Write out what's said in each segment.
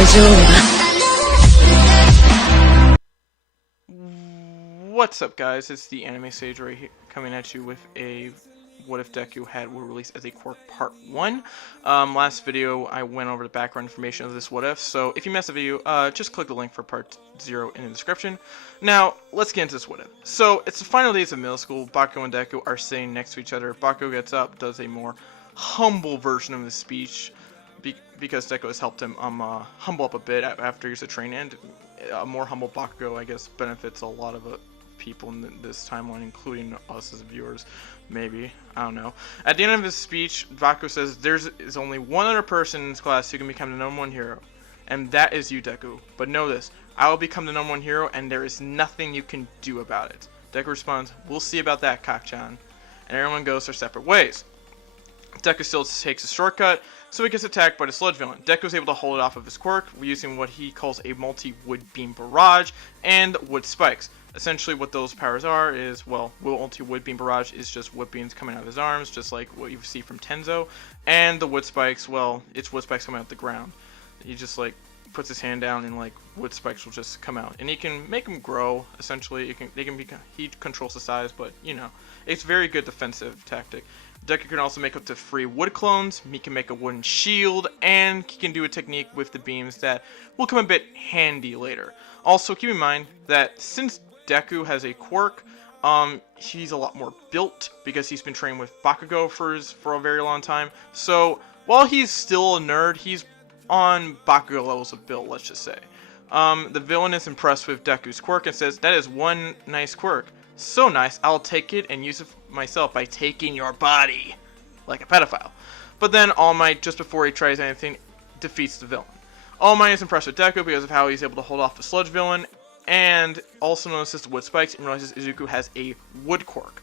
What's up, guys? It's the Anime Sage right here, coming at you with a What If Deku Had were released as a quirk part 1. Last video I went over the background information of this What If, so if you missed the video, just click the link for part 0 in the description. Now, let's get into this What If. So, it's the final days of middle school. Bakugo and Deku are sitting next to each other. Bakugo gets up, does a more humble version of his speech, because Deku has helped him humble up a bit after he's a train, and a more humble Bakugo, I guess, benefits a lot of people in this timeline, including us as viewers, maybe. I don't know. At the end of his speech, Bakugo says, "There's only one other person in this class who can become the #1 hero, and that is you, Deku. But know this, I will become the #1 hero, and there is nothing you can do about it." Deku responds, "We'll see about that, Kakchan." And everyone goes their separate ways. Deku still takes a shortcut, so he gets attacked by the sludge villain. Deku is able to hold it off of his quirk, using what he calls a multi-wood beam barrage and wood spikes. Essentially what those powers are is, well, multi-wood beam barrage is just wood beams coming out of his arms, just like what you see from Tenzo. And the wood spikes, well, it's wood spikes coming out the ground. He just, like, puts his hand down and, like, wood spikes will just come out. And he can make them grow, essentially. He controls the size, but, you know, it's a very good defensive tactic. Deku can also make up to 3 wood clones, he can make a wooden shield, and he can do a technique with the beams that will come a bit handy later. Also, keep in mind that since Deku has a quirk, he's a lot more built, because he's been trained with Bakugo for a very long time. So, while he's still a nerd, he's on Bakugo levels of build, let's just say. The villain is impressed with Deku's quirk and says, "That is one nice quirk. So nice, I'll take it and use it myself by taking your body," like a pedophile. But then All Might, just before he tries anything, defeats the villain. All Might is impressed with Deku because of how he's able to hold off the sludge villain, and also notices the wood spikes and realizes Izuku has a wood quirk.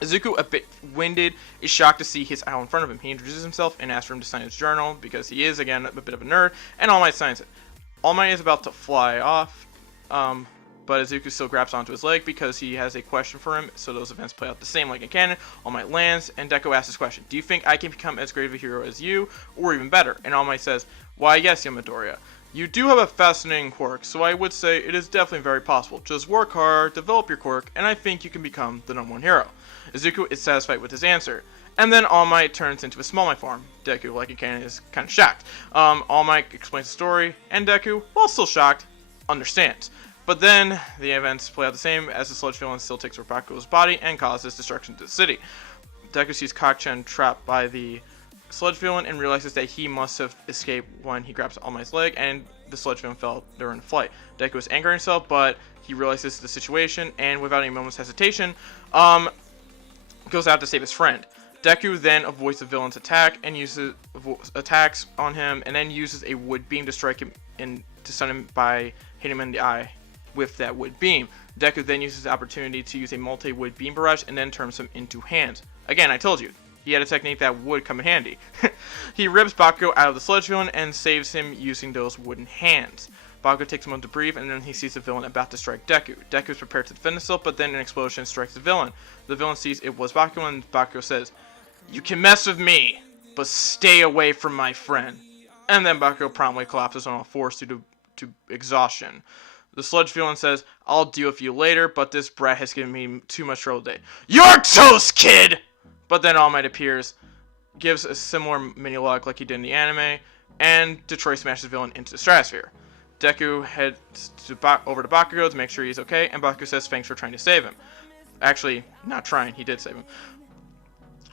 Izuku, a bit winded, is shocked to see his idol in front of him. He introduces himself and asks for him to sign his journal, because he is, again, a bit of a nerd, and All Might signs it. All Might is about to fly off, but Izuku still grabs onto his leg because he has a question for him, so those events play out the same like in canon. All Might lands, and Deku asks this question: "Do you think I can become as great of a hero as you, or even better?" And All Might says, "Why, yes, Yamadoriya. You do have a fascinating quirk, so I would say it is definitely very possible. Just work hard, develop your quirk, and I think you can become the #1 hero." Izuku is satisfied with his answer. And then All Might turns into a Small Might form. Deku, like in canon, is kind of shocked. All Might explains the story, and Deku, while still shocked, understands. But then, the events play out the same, as the sludge villain still takes over Bakugo's body and causes destruction to the city. Deku sees Kakchan trapped by the sludge villain and realizes that he must have escaped when he grabs All Might's leg, and the sludge villain fell during flight. Deku is angering himself, but he realizes the situation, and without any moment's hesitation, goes out to save his friend. Deku then avoids the villain's attack and attacks on him, and then uses a wood beam to strike him and to stun him by hitting him in the eye with that wood beam. Deku then uses the opportunity to use a multi-wood beam barrage and then turns him into hands. Again, I told you, he had a technique that would come in handy. He rips Bakugo out of the sludge villain and saves him using those wooden hands. Bakugo takes a moment to breathe, and then he sees the villain about to strike Deku. Deku is prepared to defend himself, but then an explosion strikes the villain. The villain sees it was Bakugo, and Bakugo says, "You can mess with me, but stay away from my friend." And then Bakugo promptly collapses on all fours due to exhaustion. The sludge villain says, "I'll deal with you later, but this brat has given me too much trouble today." "You're toast, kid!" But then All Might appears, gives a similar mini-log like he did in the anime, and Detroit smashes the villain into the stratosphere. Deku heads over to Bakugo to make sure he's okay, and Bakugo says thanks for trying to save him. Actually, not trying, he did save him.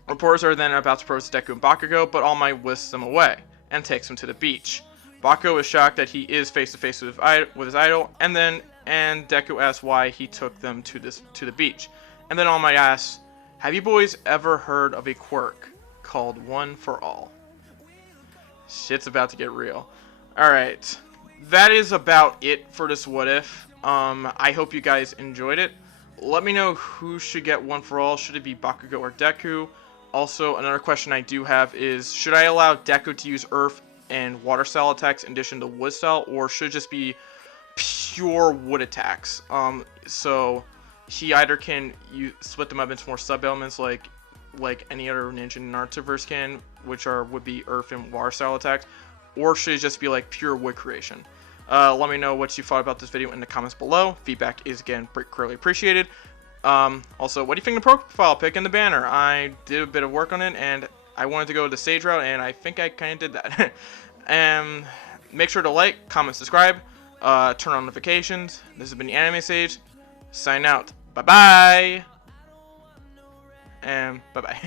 Reporters are then about to propose to Deku and Bakugo, but All Might whisks them away, and takes him to the beach. Bakugo is shocked that he is face to face with his idol, and Deku asks why he took them to the beach. And then All Might asks, "Have you boys ever heard of a quirk called One for All?" Shit's about to get real. Alright, that is about it for this What If. I hope you guys enjoyed it. Let me know who should get One for All. Should it be Bakugo or Deku? Also, another question I do have is, should I allow Deku to use Earth and Water style attacks in addition to Wood style, or should it just be pure Wood attacks? So he either can split them up into more sub-elements like any other ninja in Narutoverse can, which would be Earth and Water style attacks, or should it just be like pure wood creation? Let me know what you thought about this video in the comments below. Feedback is again greatly appreciated. Also, what do you think of the profile pic and the banner? I did a bit of work on it, and I wanted to go the sage route, and I think I kind of did that. And make sure to like, comment, subscribe, turn on notifications. This has been the Anime Sage. Sign out. Bye bye. And bye bye.